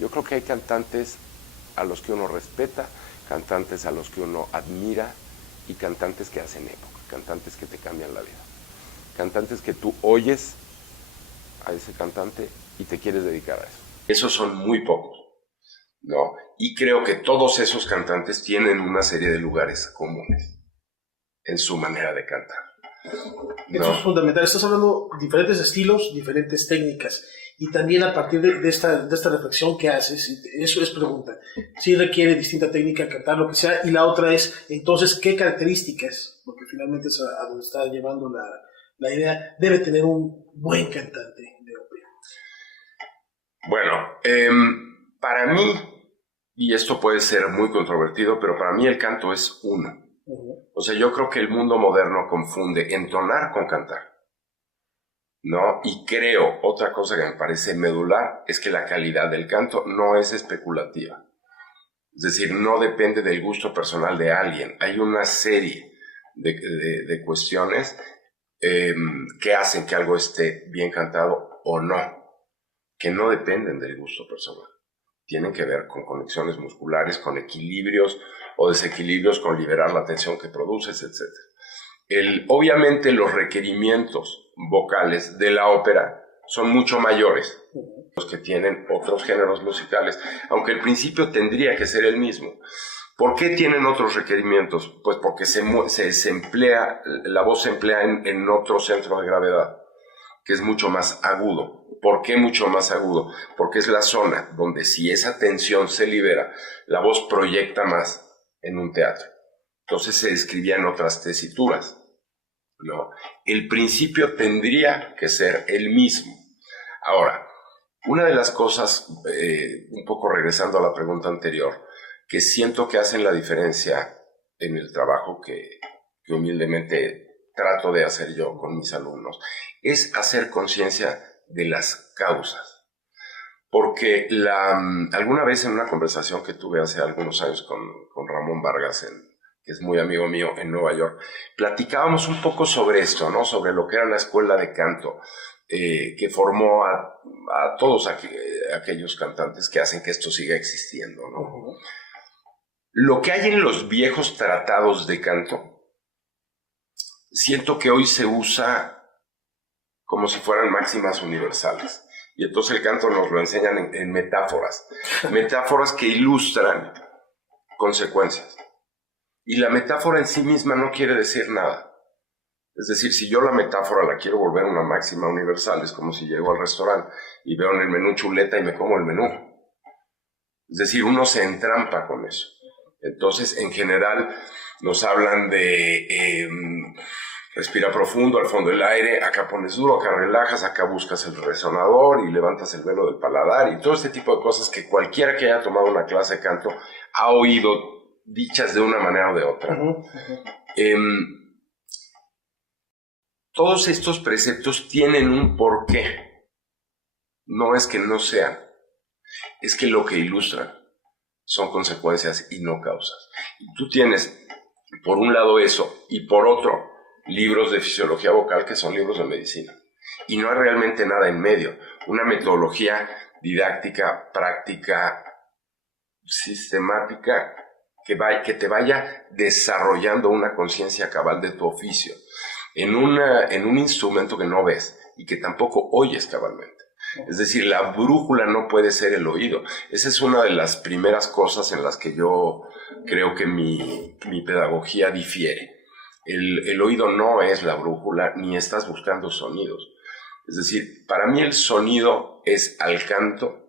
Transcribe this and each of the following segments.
Yo creo que hay cantantes a los que uno respeta, cantantes a los que uno admira y cantantes que hacen época, cantantes que te cambian la vida. Cantantes que tú oyes a ese cantante y te quieres dedicar a eso. Esos son muy pocos, ¿no? Y creo que todos esos cantantes tienen una serie de lugares comunes en su manera de cantar, ¿no? Eso es fundamental. Estás hablando de diferentes estilos, diferentes técnicas. Y también a partir de esta reflexión que haces, eso es pregunta. Sí requiere distinta técnica cantar, lo que sea. Y la otra es, entonces, ¿qué características? Porque finalmente es a donde está llevando la idea. Debe tener un buen cantante de ópera. Bueno, para mí, y esto puede ser muy controvertido, pero para mí el canto es uno. O sea, yo creo que el mundo moderno confunde entonar con cantar, ¿no? Y creo, otra cosa que me parece medular, es que la calidad del canto no es especulativa. Es decir, no depende del gusto personal de alguien. Hay una serie de cuestiones que hacen que algo esté bien cantado o no, que no dependen del gusto personal. Tienen que ver con conexiones musculares, con equilibrios o desequilibrios, con liberar la tensión que produces, etc. Obviamente los requerimientos vocales de la ópera son mucho mayores los que tienen otros géneros musicales, aunque el principio tendría que ser el mismo. ¿Por qué tienen otros requerimientos? Pues porque la voz se emplea en otro centro de gravedad, que es mucho más agudo. ¿Por qué mucho más agudo? Porque es la zona donde si esa tensión se libera, la voz proyecta más en un teatro. Entonces se escribían otras tesituras, ¿no? El principio tendría que ser el mismo. Ahora, una de las cosas, un poco regresando a la pregunta anterior, que siento que hacen la diferencia en el trabajo que humildemente trato de hacer yo con mis alumnos, es hacer conciencia de las causas. Porque alguna vez en una conversación que tuve hace algunos años con Ramón Vargas, que es muy amigo mío en Nueva York, platicábamos un poco sobre esto, ¿no? Sobre lo que era la escuela de canto, que formó a todos aquellos cantantes que hacen que esto siga existiendo, ¿no? Uh-huh. Lo que hay en los viejos tratados de canto, siento que hoy se usa como si fueran máximas universales. Y entonces el canto nos lo enseñan en metáforas. Metáforas que ilustran consecuencias. Y la metáfora en sí misma no quiere decir nada. Es decir, si yo la metáfora la quiero volver una máxima universal, es como si llego al restaurante y veo en el menú chuleta y me como el menú. Es decir, uno se entrampa con eso. Entonces, en general, nos hablan de respira profundo, al fondo del aire, acá pones duro, acá relajas, acá buscas el resonador y levantas el velo del paladar y todo este tipo de cosas que cualquiera que haya tomado una clase de canto ha oído dichas de una manera o de otra. Todos estos preceptos tienen un porqué. No es que no sean, es que lo que ilustran son consecuencias y no causas. Y tú tienes, por un lado eso, y por otro, libros de fisiología vocal que son libros de medicina. Y no hay realmente nada en medio. Una metodología didáctica, práctica, sistemática, que te vaya desarrollando una conciencia cabal de tu oficio en un instrumento que no ves y que tampoco oyes cabalmente. Es decir, la brújula no puede ser el oído. Esa es una de las primeras cosas en las que yo creo que mi pedagogía difiere. El oído no es la brújula, ni estás buscando sonidos. Es decir, para mí el sonido es al canto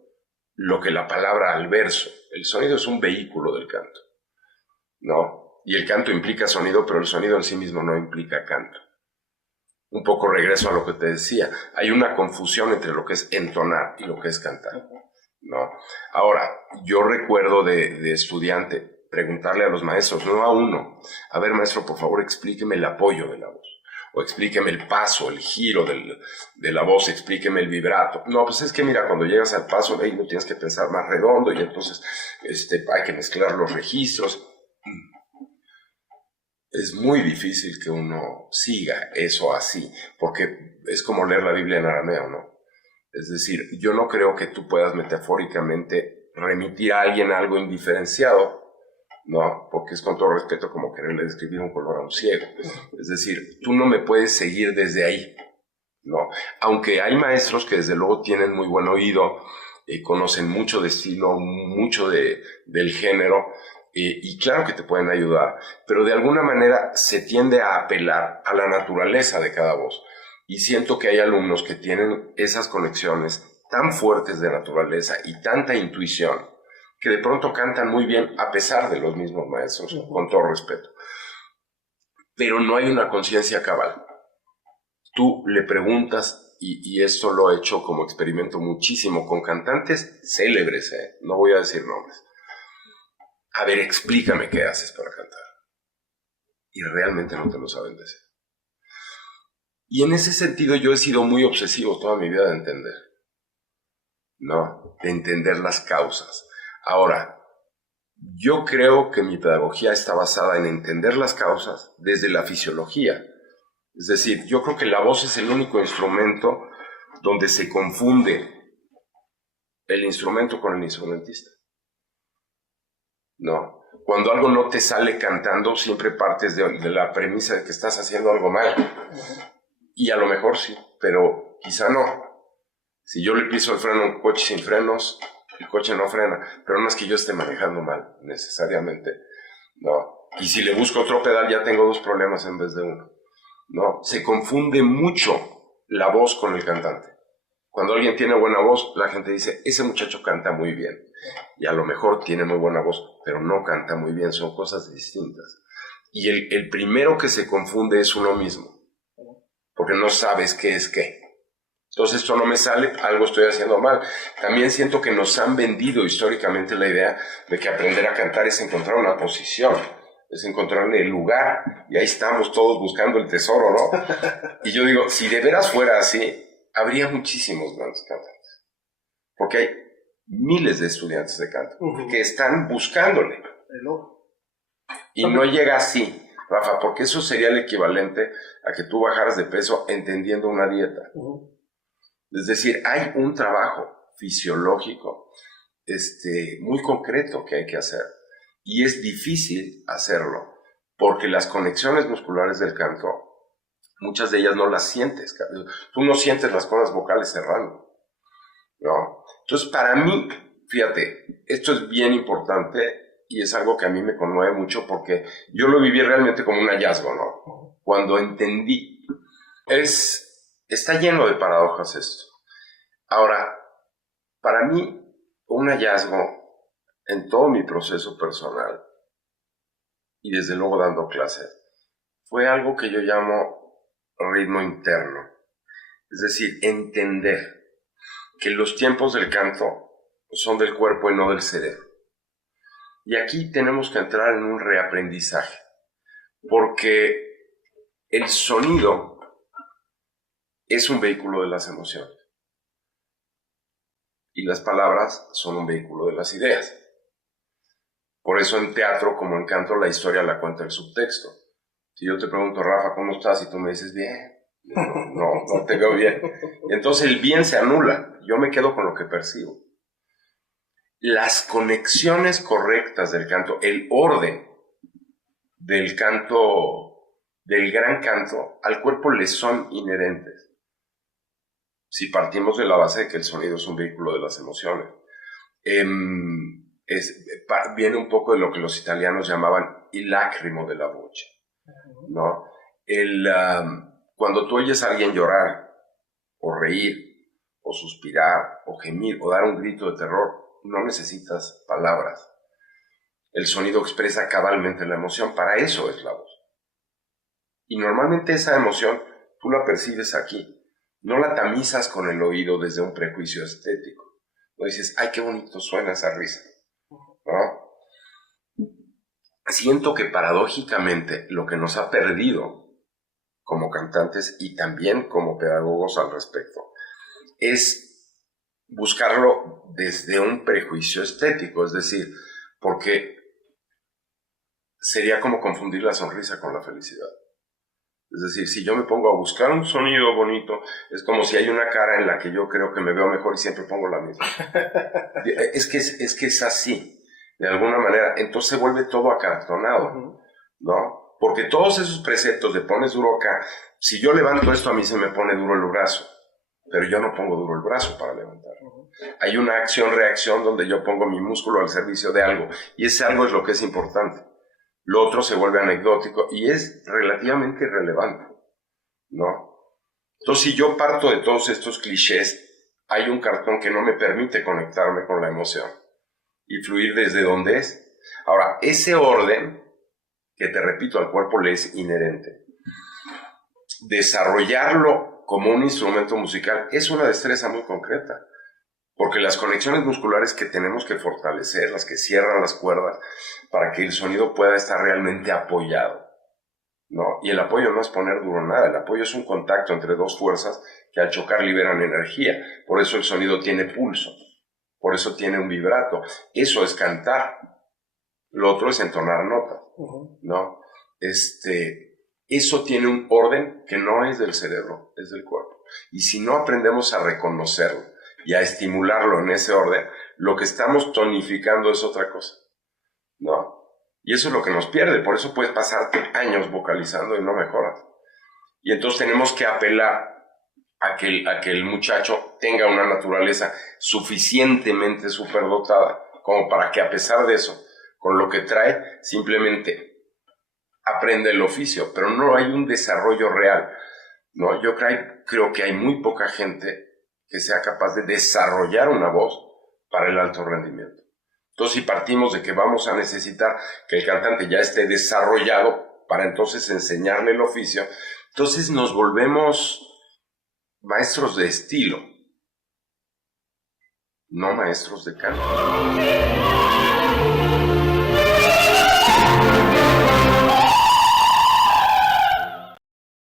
lo que la palabra al verso. El sonido es un vehículo del canto, ¿no? Y el canto implica sonido, pero el sonido en sí mismo no implica canto. Un poco regreso a lo que te decía. Hay una confusión entre lo que es entonar y lo que es cantar, ¿no? Ahora, yo recuerdo de estudiante preguntarle a los maestros, no a uno, a ver, maestro, por favor, explíqueme el apoyo de la voz, o explíqueme el paso, el giro de la voz, explíqueme el vibrato. No, pues es que mira, cuando llegas al paso, ahí lo tienes que pensar más redondo y entonces hay que mezclar los registros. Es muy difícil que uno siga eso así, porque es como leer la Biblia en arameo, ¿no? Es decir, yo no creo que tú puedas metafóricamente remitir a alguien algo indiferenciado, ¿no? Porque es con todo respeto como quererle describir un color a un ciego. Es decir, tú no me puedes seguir desde ahí, ¿no? Aunque hay maestros que desde luego tienen muy buen oído, conocen mucho de estilo, mucho del género, y claro que te pueden ayudar, pero de alguna manera se tiende a apelar a la naturaleza de cada voz. Y siento que hay alumnos que tienen esas conexiones tan fuertes de naturaleza y tanta intuición que de pronto cantan muy bien a pesar de los mismos maestros, con todo respeto. Pero no hay una conciencia cabal. Tú le preguntas, y esto lo he hecho como experimento muchísimo con cantantes célebres, no voy a decir nombres. A ver, explícame qué haces para cantar. Y realmente no te lo saben decir. Y en ese sentido yo he sido muy obsesivo toda mi vida de entender, ¿no? De entender las causas. Ahora, yo creo que mi pedagogía está basada en entender las causas desde la fisiología. Es decir, yo creo que la voz es el único instrumento donde se confunde el instrumento con el instrumentista. No. Cuando algo no te sale cantando, siempre partes de la premisa de que estás haciendo algo mal. Y a lo mejor sí, pero quizá no. Si yo le piso el freno a un coche sin frenos, el coche no frena, pero no es que yo esté manejando mal, necesariamente, no. Y si le busco otro pedal, ya tengo dos problemas en vez de uno, ¿no? Se confunde mucho la voz con el cantante. Cuando alguien tiene buena voz, la gente dice, ese muchacho canta muy bien. Y a lo mejor tiene muy buena voz, pero no canta muy bien, son cosas distintas. Y el primero que se confunde es uno mismo, porque no sabes qué es qué. Entonces esto no me sale, algo estoy haciendo mal. También siento que nos han vendido históricamente la idea de que aprender a cantar es encontrar una posición, es encontrarle el lugar, y ahí estamos todos buscando el tesoro, ¿no? Y yo digo, si de veras fuera así, habría muchísimos grandes cantantes, porque hay miles de estudiantes de canto que están buscándole. Y no llega así, Rafa, porque eso sería el equivalente a que tú bajaras de peso entendiendo una dieta. Es decir, hay un trabajo fisiológico muy concreto que hay que hacer. Y es difícil hacerlo, porque las conexiones musculares del canto, muchas de ellas no las sientes. Tú no sientes las cuerdas vocales cerrando, ¿no? Entonces, para mí, fíjate, esto es bien importante y es algo que a mí me conmueve mucho porque yo lo viví realmente como un hallazgo, ¿no? Cuando entendí, está lleno de paradojas esto. Ahora, para mí, un hallazgo en todo mi proceso personal y desde luego dando clases, fue algo que yo llamo ritmo interno. Es decir, entender que los tiempos del canto son del cuerpo y no del cerebro. Y aquí tenemos que entrar en un reaprendizaje, porque el sonido es un vehículo de las emociones y las palabras son un vehículo de las ideas. Por eso en teatro, como en canto, la historia la cuenta el subtexto. Si yo te pregunto, Rafa, ¿cómo estás? Y tú me dices, bien. No te veo bien. Entonces el bien se anula. Yo me quedo con lo que percibo. Las conexiones correctas del canto, el orden del canto, del gran canto, al cuerpo le son inherentes. Si partimos de la base de que el sonido es un vehículo de las emociones. Viene un poco de lo que los italianos llamaban il lacrimo de la voce, ¿no? Cuando tú oyes a alguien llorar, o reír, o suspirar, o gemir, o dar un grito de terror, no necesitas palabras. El sonido expresa cabalmente la emoción, para eso es la voz. Y normalmente esa emoción tú la percibes aquí, no la tamizas con el oído desde un prejuicio estético. No dices, ay, qué bonito suena esa risa, ¿no? Siento que paradójicamente lo que nos ha perdido como cantantes y también como pedagogos al respecto es buscarlo desde un prejuicio estético, es decir, porque sería como confundir la sonrisa con la felicidad. Es decir, si yo me pongo a buscar un sonido bonito, es como si hay una cara en la que yo creo que me veo mejor y siempre pongo la misma. Es que es así, de alguna manera. Entonces se vuelve todo acartonado, ¿no? Porque todos esos preceptos de pones duro acá, si yo levanto esto a mí se me pone duro el brazo, pero yo no pongo duro el brazo para levantarlo. Hay una acción-reacción donde yo pongo mi músculo al servicio de algo, y ese algo es lo que es importante. Lo otro se vuelve anecdótico y es relativamente irrelevante, ¿no? Entonces, si yo parto de todos estos clichés, hay un cartón que no me permite conectarme con la emoción y fluir desde donde es. Ahora, ese orden, que te repito, al cuerpo le es inherente, desarrollarlo como un instrumento musical es una destreza muy concreta. Porque las conexiones musculares que tenemos que fortalecer, las que cierran las cuerdas, para que el sonido pueda estar realmente apoyado, ¿no? Y el apoyo no es poner duro nada, el apoyo es un contacto entre dos fuerzas que al chocar liberan energía. Por eso el sonido tiene pulso, por eso tiene un vibrato. Eso es cantar. Lo otro es entonar notas, ¿no? Eso tiene un orden que no es del cerebro, es del cuerpo. Y si no aprendemos a reconocerlo y a estimularlo en ese orden, lo que estamos tonificando es otra cosa, ¿no? Y eso es lo que nos pierde, por eso puedes pasarte años vocalizando y no mejoras. Y entonces tenemos que apelar a que el muchacho tenga una naturaleza suficientemente superdotada como para que a pesar de eso, con lo que trae, simplemente aprenda el oficio, pero no hay un desarrollo real, ¿no? Yo creo que hay muy poca gente que sea capaz de desarrollar una voz para el alto rendimiento. Entonces, si partimos de que vamos a necesitar que el cantante ya esté desarrollado para entonces enseñarle el oficio, entonces nos volvemos maestros de estilo, no maestros de canto.